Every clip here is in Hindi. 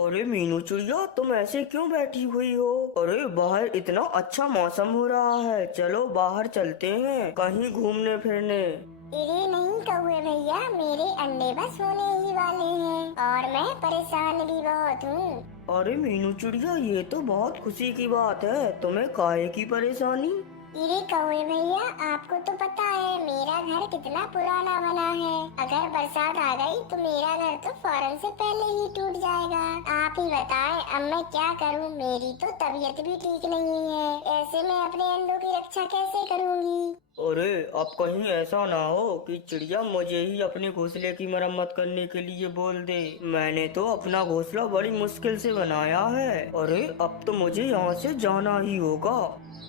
अरे मीनू चिड़िया, तुम ऐसे क्यों बैठी हुई हो? अरे बाहर इतना अच्छा मौसम हो रहा है, चलो बाहर चलते हैं कहीं घूमने फिरने। अरे नहीं कौवे भैया, मेरे अंडे बस होने ही वाले हैं और मैं परेशान भी बहुत हूँ। अरे मीनू चिड़िया, ये तो बहुत खुशी की बात है, तुम्हें काहे की परेशानी? अरे कौवे भैया, आपको तो पता है मेरा घर कितना पुराना बना है। अगर बरसात आ गई तो मेरा घर तो फौरन से पहले ही टूट जाएगा। आप ही बताएं अब मैं क्या करूं? मेरी तो तबीयत भी ठीक नहीं है, ऐसे में अपने अंडों की रक्षा कैसे करूंगी? अरे अब कहीं ऐसा ना हो कि चिड़िया मुझे ही अपने घोंसले की मरम्मत करने के लिए बोल दे। मैंने तो अपना घोंसला बड़ी मुश्किल से बनाया है। अरे अब तो मुझे यहाँ से जाना ही होगा।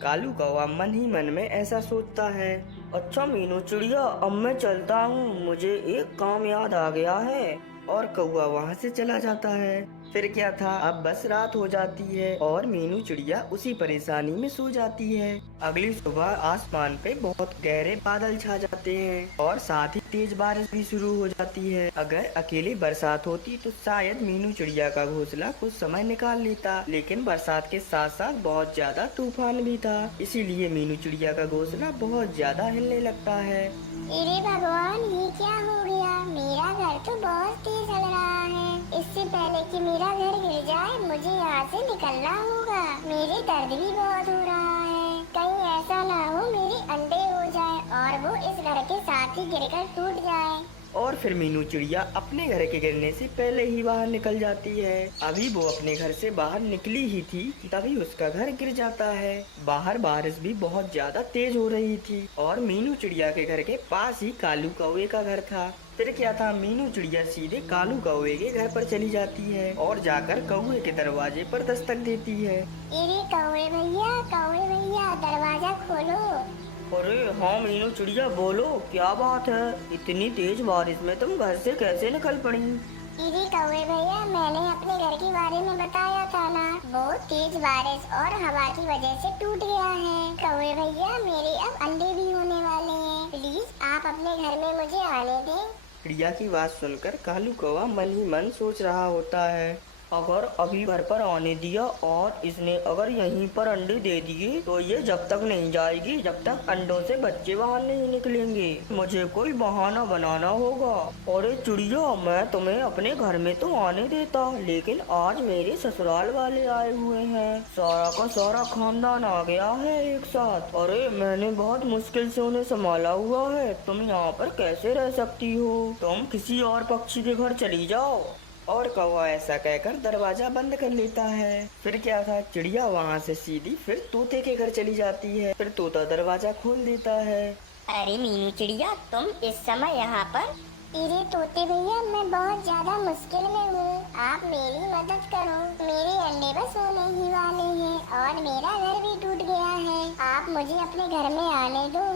कालू कौवा मन ही मन में ऐसा सोचता है। अच्छा मीनू चिड़िया, अब मैं चलता हूँ, मुझे एक काम याद आ गया है। और कौवा वहाँ से चला जाता है। फिर क्या था, अब बस रात हो जाती है और मीनू चिड़िया उसी परेशानी में सो जाती है। अगली सुबह आसमान पे बहुत गहरे बादल छा जाते हैं और साथ ही तेज बारिश भी शुरू हो जाती है। अगर अकेली बरसात होती तो शायद मीनू चिड़िया का घोंसला कुछ समय निकाल लेता, लेकिन बरसात के साथ साथ बहुत ज्यादा तूफान भी था, इसीलिए मीनू चिड़िया का घोंसला बहुत ज्यादा हिलने लगता है। अरे भगवान, ये क्या हो गया? मेरा घर तो बहुत तेज चल रहा है। इससे पहले कि मेरा घर गिर जाए मुझे यहाँ से निकलना होगा। मेरे दर्द भी बहुत हो रहा है, कहीं ऐसा ना हो मेरे अंडे हो जाए और वो इस घर के साथ ही गिरकर टूट जाए। और फिर मीनू चिड़िया अपने घर के गिरने से पहले ही बाहर निकल जाती है। अभी वो अपने घर से बाहर निकली ही थी तभी उसका घर गिर जाता है। बाहर बारिश भी बहुत ज्यादा तेज हो रही थी और मीनू चिड़िया के घर के पास ही कालू कौवे का घर था। फिर क्या था, मीनू चिड़िया सीधे कालू कौवे के घर पर चली जाती है और जाकर कौवे के दरवाजे पर दस्तक देती है। अरे कौवे भैया दरवाजा खोलो। अरे हाँ मीनू चिड़िया, बोलो क्या बात है? इतनी तेज बारिश में तुम घर से कैसे निकल पड़ी? अरे कौवे भैया, मैंने अपने घर के बारे में बताया था ना, बहुत तेज बारिश और हवा की वजह से टूट गया है। कौवे भैया, मेरे अब अंडे भी होने वाले हैं, प्लीज आप अपने घर में मुझे आने दें। चिड़िया की बात सुनकर कालू कौवा मन ही मन सोच रहा होता है, अगर अभी घर पर आने दिया और इसने अगर यहीं पर अंडे दे दिए तो ये जब तक नहीं जाएगी जब तक अंडों से बच्चे बाहर नहीं निकलेंगे। मुझे कोई बहाना बनाना होगा। अरे चिड़िया, मैं तुम्हें अपने घर में तो आने देता, लेकिन आज मेरे ससुराल वाले आए हुए हैं, सारा का सारा खानदान आ गया है एक साथ। अरे मैंने बहुत मुश्किल से उन्हें संभाला हुआ है, तुम यहाँ पर कैसे रह सकती हो? तुम किसी और पक्षी के घर चली जाओ। और कौवा ऐसा कहकर दरवाजा बंद कर लेता है। फिर क्या था, चिड़िया वहाँ से सीधी फिर तोते के घर चली जाती है। फिर तोता दरवाजा खोल देता है। अरे मीनू चिड़िया, तुम इस समय यहाँ पर? अरे तोते भैया, मैं बहुत ज्यादा मुश्किल में हूँ, आप मेरी मदद करो। मेरे अंडे बस होने ही वाले हैं और मेरा घर भी टूट गया है, आप मुझे अपने घर में आने दो।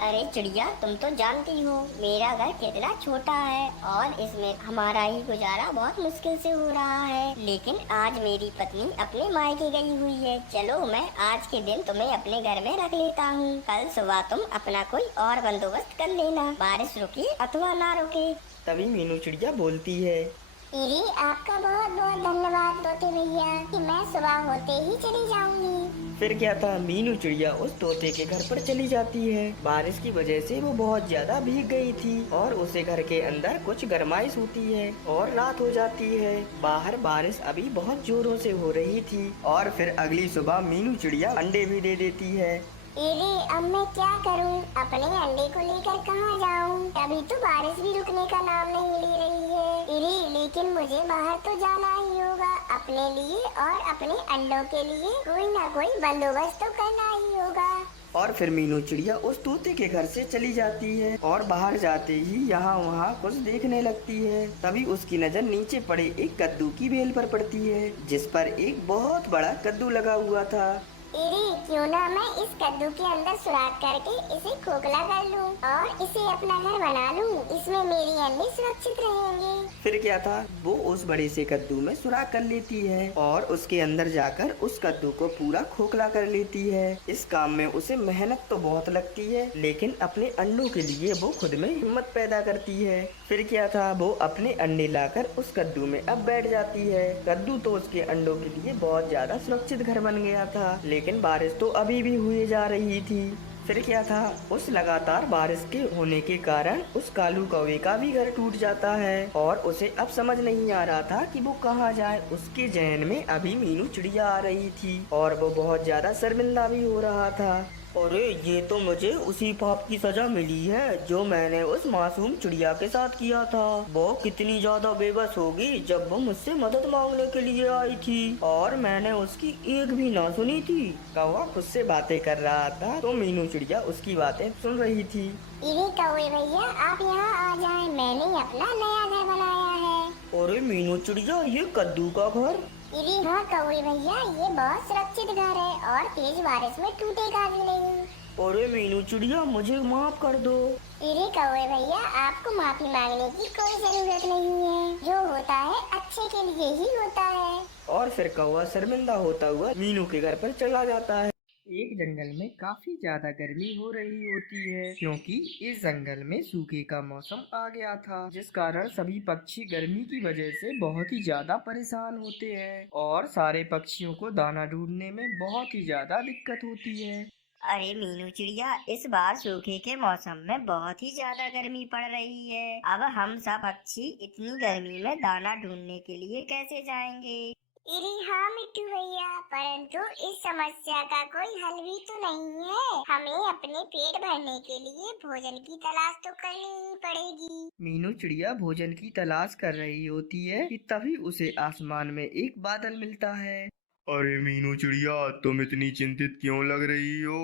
अरे चिड़िया, तुम तो जानती हो मेरा घर कितना छोटा है और इसमें हमारा ही गुजारा बहुत मुश्किल से हो रहा है, लेकिन आज मेरी पत्नी अपने मायके गई हुई है। चलो मैं आज के दिन तुम्हें अपने घर में रख लेता हूँ, कल सुबह तुम अपना कोई और बंदोबस्त कर लेना, बारिश रुके अथवा ना रुके। तभी मीनू चिड़िया बोलती है, अरे आपका बहुत बहुत धन्यवाद तोते भैया कि मैं सुबह होते ही चली जाऊंगी। फिर क्या था, मीनू चिड़िया उस तोते के घर पर चली जाती है। बारिश की वजह से वो बहुत ज्यादा भीग गई थी और उसे घर के अंदर कुछ गर्माइश होती है और रात हो जाती है। बाहर बारिश अभी बहुत जोरों से हो रही थी और फिर अगली सुबह मीनू चिड़िया अंडे भी दे देती है। अरे अब मैं क्या करूं? अपने अंडे को लेकर कहाँ जाऊं? अभी तो बारिश भी रुकने का नाम नहीं ले रही है। अरे लेकिन मुझे बाहर तो जाना ही होगा, अपने लिए और अपने अंडों के लिए कोई ना कोई बंदोबस्त तो करना ही होगा। और फिर मीनू चिड़िया उस तोते के घर से चली जाती है और बाहर जाते ही यहाँ वहाँ कुछ देखने लगती है। तभी उसकी नजर नीचे पड़े एक कद्दू की बेल पर पड़ती है, जिस पर एक बहुत बड़ा कद्दू लगा हुआ था। अरे क्यों ना मैं इस कद्दू के अंदर सुराख करके इसे खोखला कर लूं और इसे अपना घर बना लूं, इसमें मेरी अंडे सुरक्षित रहेंगे। फिर क्या था, वो उस बड़े से कद्दू में सुराख कर लेती है और उसके अंदर जाकर उस कद्दू को पूरा खोखला कर लेती है। इस काम में उसे मेहनत तो बहुत लगती है, लेकिन अपने अंडों के लिए वो खुद में हिम्मत पैदा करती है। फिर क्या था, वो अपने अंडे लाकर उस कद्दू में अब बैठ जाती है। कद्दू तो उसके अंडों के लिए बहुत ज्यादा सुरक्षित घर बन गया था, लेकिन बारिश तो अभी भी हुए जा रही थी। फिर क्या था, उस लगातार बारिश के होने के कारण उस कालू कौवे का भी घर टूट जाता है और उसे अब समझ नहीं आ रहा था कि वो कहाँ जाए। उसके जहन में अभी मीनू चिड़िया आ रही थी और वो बहुत ज्यादा शर्मिंदा भी हो रहा था। अरे ये तो मुझे उसी पाप की सजा मिली है जो मैंने उस मासूम चिड़िया के साथ किया था। वो कितनी ज्यादा बेबस होगी जब वो मुझसे मदद मांगने के लिए आई थी और मैंने उसकी एक भी ना सुनी थी। कौवा खुद से बातें कर रहा था तो मीनू चिड़िया उसकी बातें सुन रही थी। इरे कौवे भैया, आप यहाँ आ जाएं, मैंने अपना नया घर बनाया है। अरे मीनू चिड़िया, ये कद्दू का घर? इरे हाँ कौवे भैया, ये बहुत सुरक्षित घर है और तेज बारिश में टूटेगा भी नहीं। अरे मीनू चिड़िया, मुझे माफ कर दो। इरे कौवे भैया, आपको माफी मांगने की कोई जरूरत नहीं है। जो होता है अच्छे के लिए ही होता है। और फिर कौवा शर्मिंदा होता हुआ मीनू के घर पर चला जाता है। एक जंगल में काफी ज्यादा गर्मी हो रही होती है क्योंकि इस जंगल में सूखे का मौसम आ गया था, जिस कारण सभी पक्षी गर्मी की वजह से बहुत ही ज्यादा परेशान होते हैं और सारे पक्षियों को दाना ढूंढने में बहुत ही ज्यादा दिक्कत होती है। अरे मीनू चिड़िया, इस बार सूखे के मौसम में बहुत ही ज्यादा गर्मी पड़ रही है। अब हम सब पक्षी इतनी गर्मी में दाना ढूंढने के लिए कैसे जाएंगे? इरे हाँ मिट्टू भैया, परंतु इस समस्या का कोई हल भी तो नहीं है। हमें अपने पेट भरने के लिए भोजन की तलाश तो करनी ही पड़ेगी। मीनू चिड़िया भोजन की तलाश कर रही होती है कि तभी उसे आसमान में एक बादल मिलता है। अरे मीनू चिड़िया, तुम इतनी चिंतित क्यों लग रही हो?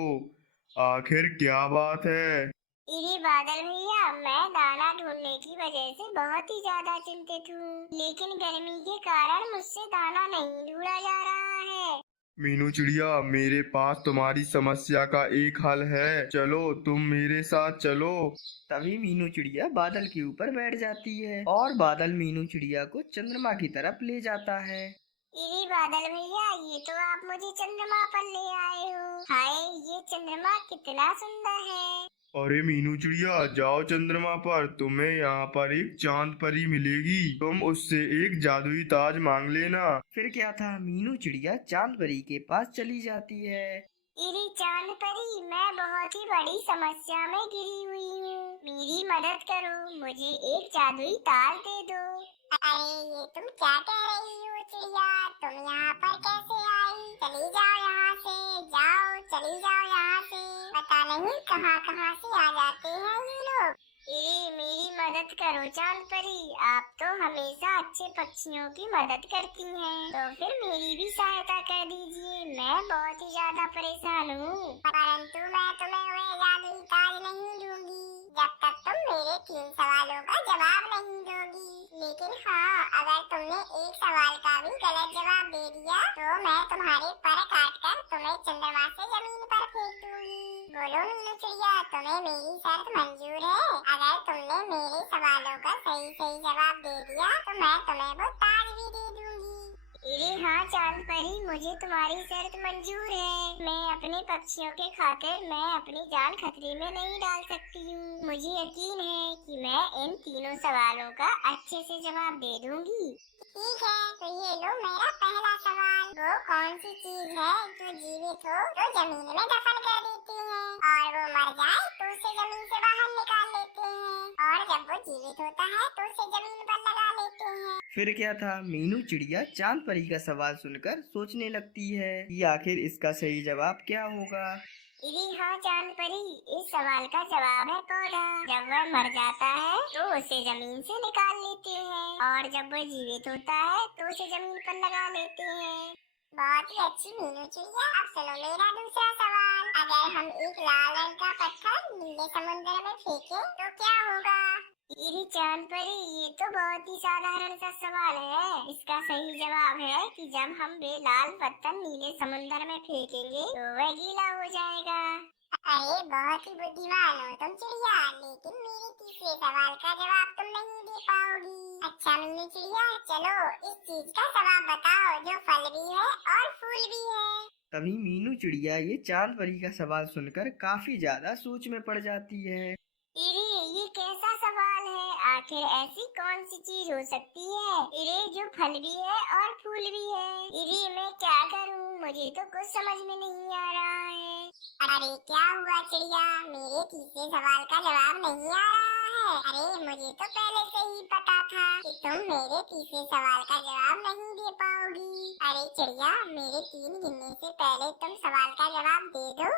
आखिर क्या बात है? इरे बादल भैया, मैं दाना ढूंढने की वजह से बहुत ही ज्यादा चिंतित हूँ, लेकिन गर्मी के कारण मुझसे दाना नहीं ढूंढा जा रहा है। मीनू चिड़िया, मेरे पास तुम्हारी समस्या का एक हल है। चलो, तुम मेरे साथ चलो। तभी मीनू चिड़िया बादल के ऊपर बैठ जाती है और बादल मीनू चिड़िया को चंद्रमा की तरफ ले जाता है। इरे बादल भैया, ये तो आप मुझे चंद्रमा पर ले आए हो। हाय, ये चंद्रमा कितना सुंदर है। अरे मीनू चिड़िया, जाओ चंद्रमा पर, तुम्हें यहाँ पर एक चांद परी मिलेगी। तुम उससे एक जादुई ताज मांग लेना। फिर क्या था, मीनू चिड़िया चांद परी के पास चली जाती है। इरे चांद परी, मैं बहुत ही बड़ी समस्या में घिरी हुई हूँ, मेरी मदद करो, मुझे एक जादुई तार दे दो। अरे ये तुम क्या कह रही हो चिड़िया, तुम यहाँ पर कैसे आई? चली जाओ यहाँ से, जाओ चली जाओ यहाँ से। पता नहीं कहाँ कहाँ से आ जाते हैं ये लोग। इरे मेरी मदद करो चांद परी, आप तो हमेशा अच्छे पक्षियों की मदद करती हैं, तो फिर मेरी भी सहायता कर दीजिए, मैं बहुत ही ज्यादा परेशान हूँ। परंतु मैं तुम्हें वह जादुई ताज नहीं दूंगी जब तक तुम मेरे 3 सवालों का जवाब नहीं दोगी। लेकिन हाँ, अगर तुमने एक सवाल का भी गलत जवाब दे दिया तो मैं तुम्हारे पर काट कर तुम्हें चंद्रमा से जमीन पर फेंक दूंगी। बोलो मीनू चिड़िया, तुम्हें मेरी शर्त मंजूर है? अगर तुमने मेरे सवालों का सही सही जवाब दे दिया तो मैं तुम्हें वो ताज भी दे दूंगी। अरे हाँ चांद परी, मुझे तुम्हारी शर्त मंजूर है। मैं अपने पक्षियों के खातिर मैं अपनी जान खतरे में नहीं डाल सकती हूँ। मुझे यकीन है कि मैं इन तीनों सवालों का अच्छे से जवाब दे दूंगी। ठीक है, तो ये लो मेरा पहला सवाल। वो कौन सी चीज है जो जीवित हो तो जमीन में दफन कर देती है और वो मर जाए तो उसे जमीन से बाहर निकाल लेते हैं और जब वो जीवित होता है तो उसे जमीन पर लगा लेते हैं। फिर क्या था, मीनू चिड़िया चांद परी का सवाल सुनकर सोचने लगती है कि आखिर इसका सही जवाब क्या होगा। इरे हाँ चांद परी, इस सवाल का जवाब है पौधा। जब वह मर जाता है तो उसे जमीन से निकाल लेते हैं और जब वह जीवित होता है तो उसे जमीन पर लगा लेते हैं। बहुत ही अच्छी मीनू चिड़िया, अब सुनो मेरा दूसरा सवाल। अगर हम एक लाल रंग का पत्थर नीले समुद्र में फेंकें तो क्या होगा? इरे चांद परी, ये तो बहुत ही साधारण सा सवाल है। इसका सही जवाब है कि जब हम वे लाल पत्थर नीले समुद्र में फेंकेंगे तो वह गीला हो जाएगा। अरे बहुत ही बुद्धिमान हो तुम चिड़िया, लेकिन मेरे तीसरे सवाल का जवाब तुम नहीं दे पाओगी। अच्छा मीनू चिड़िया, चलो इस चीज का जवाब बताओ जो फल भी है और फूल भी है। तभी मीनू चिड़िया ये चांद परी का सवाल सुनकर काफी ज्यादा सोच में पड़ जाती है। इरे ये कैसा सवाल है? आखिर ऐसी कौन सी चीज हो सकती है इरे जो फल भी है और फूल भी है। इरे मैं क्या करूं, मुझे तो कुछ समझ में नहीं आ रहा है। अरे क्या हुआ चिड़िया, मेरे तीसरे सवाल का जवाब नहीं आ रहा है? अरे मुझे तो पहले से ही पता था कि तुम मेरे तीसरे सवाल का जवाब नहीं दे पाओगी। अरे चिड़िया, मेरे 3 गिनने से पहले तुम सवाल का जवाब दे दो,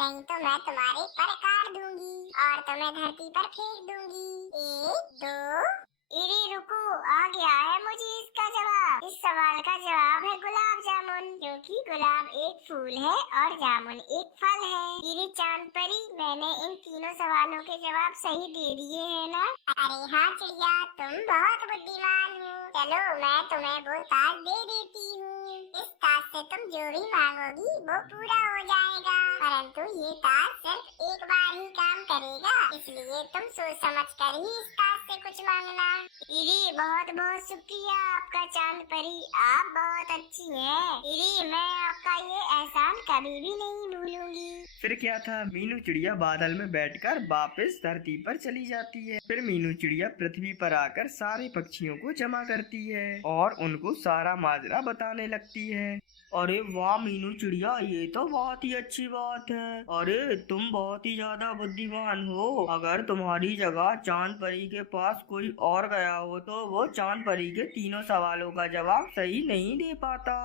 नहीं तो मैं तुम्हारे पर काट दूंगी और तुम्हें धरती पर फेंक दूंगी। 1 2। इरे रुको, आ गया है मुझे इसका जवाब। इस सवाल का जवाब है गुलाब जामुन, क्योंकि गुलाब एक फूल है और जामुन एक फल है। इरे चांद परी, मैंने इन तीनों सवालों के जवाब सही दे दिए हैं ना? अरे हाँ चिड़िया, तुम बहुत बुद्धिमान हो। चलो मैं तुम्हें वो ताज दे देती हूँ। इस ताज से तुम जो भी मांगोगी वो पूरा हो जाएगा, परंतु ये ताज सिर्फ एक बार ही काम करेगा, इसलिए तुम सोच समझ कर ही इस ताज से कुछ मांगना। इरी बहुत बहुत शुक्रिया आपका चांद परी, आप बहुत अच्छी हैं। इरी मैं आपका ये एहसान कभी भी नहीं भूलूंगी। फिर क्या था, मीनू चिड़िया बादल में बैठकर वापस धरती पर चली जाती है। फिर मीनू चिड़िया पृथ्वी पर आकर सारे पक्षियों को जमा करती है और उनको सारा माजरा बताने लगती है। अरे वाह मीनू चिड़िया, ये तो बहुत ही अच्छी बात है। अरे तुम बहुत ही ज्यादा बुद्धिमान हो। अगर तुम्हारी जगह चांद परी के पास कोई और गया हो तो वो चांद परी के तीनों सवालों का जवाब सही नहीं दे पाता।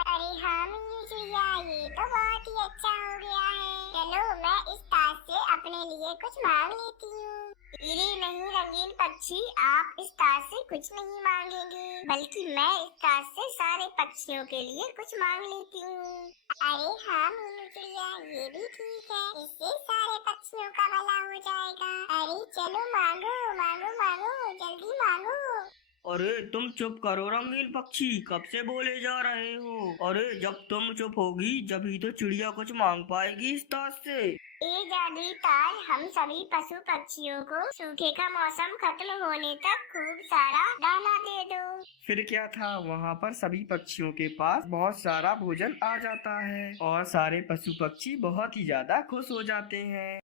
अरे हाँ मीनू चिड़िया, ये तो बहुत ही अच्छा हो गया है। चलो मैं इस ताज से अपने लिए कुछ मांग लेती हूँ। इरे नहीं रंगीन पक्षी, आप इस ताज से कुछ नहीं मांगेंगे, बल्कि मैं इस ताज से सारे पक्षियों के लिए कुछ मांग लेती हूँ। अरे हाँ मीनू चिड़िया, ये भी ठीक है, इससे सारे पक्षियों का भला हो जाएगा। अरे चलो मांगो मांगो मांगो, जल्दी मांगो। अरे तुम चुप करो रंगीन पक्षी, कब से बोले जा रहे हो। अरे जब तुम चुप होगी जभी तो चिड़िया कुछ मांग पाएगी इस ताज से। ये जादुई ताज हम सभी पशु पक्षियों को सूखे का मौसम खत्म होने तक खूब सारा दाना दे दो। फिर क्या था, वहाँ पर सभी पक्षियों के पास बहुत सारा भोजन आ जाता है और सारे पशु पक्षी बहुत ही ज्यादा खुश हो जाते हैं।